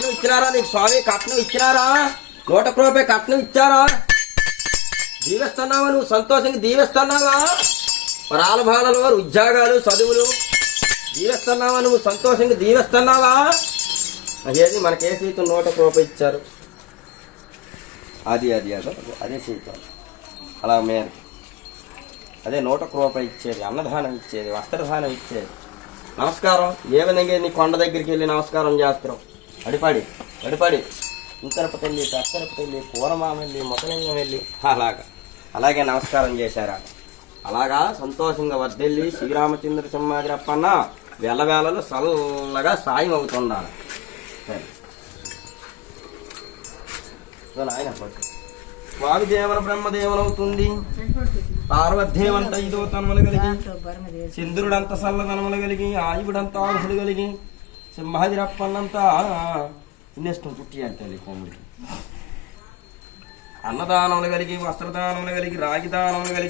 కట్నం ఇచ్చినారా నీకు స్వామి? కట్నం ఇచ్చినారా? నూట ఒక్క రూపాయి కట్నం ఇచ్చారా? దీవిస్తున్నావా నువ్వు? సంతోషంగా దీవిస్తున్నావా? ప్రాలభాలలో ఉద్యోగాలు చదువులు. దీవిస్తున్నావా నువ్వు? సంతోషంగా దీవిస్తున్నావా? అదేది మనకే సీతం నూట ఒక్క రూపాయి ఇచ్చారు? అది అది అదో అదే సీతం. అలా మేరకు అదే నూట ఒక్క రూపాయి ఇచ్చేది అన్నదానం ఇచ్చేది వస్త్రదానం ఇచ్చేది. నమస్కారం. ఏ విధంగా నీ కొండ దగ్గరికి వెళ్ళి నమస్కారం చేస్తున్నాం అడిపాడి అడిపాడి వెళ్ళి పెత్తరపతి వెళ్ళి కూరమామ వెళ్ళి మొదలింగం వెళ్ళి. అలాగా. అలాగే నమస్కారం చేశారా? అలాగా సంతోషంగా వర్దెల్లి శ్రీరామచంద్ర సింహాద్రప్పన్న వెళ్ళవేళలు చల్లగా సాయం అవుతుండాలి సరే పట్టు స్వామిదేవన బ్రహ్మదేవనవుతుంది పార్వదేవంత ఇదో తనములు కలిగి చంద్రుడంత చల్లదనములు కలిగి ఆయువుడంత ఆయుధులు కలిగి సింహాదిరప్పన్నంత ఇన్నేష్టం చుట్టి అంటే కోముడికి అన్నదానములు కలిగి వస్త్రదానములు కలిగి రాగి దానములు కలిగి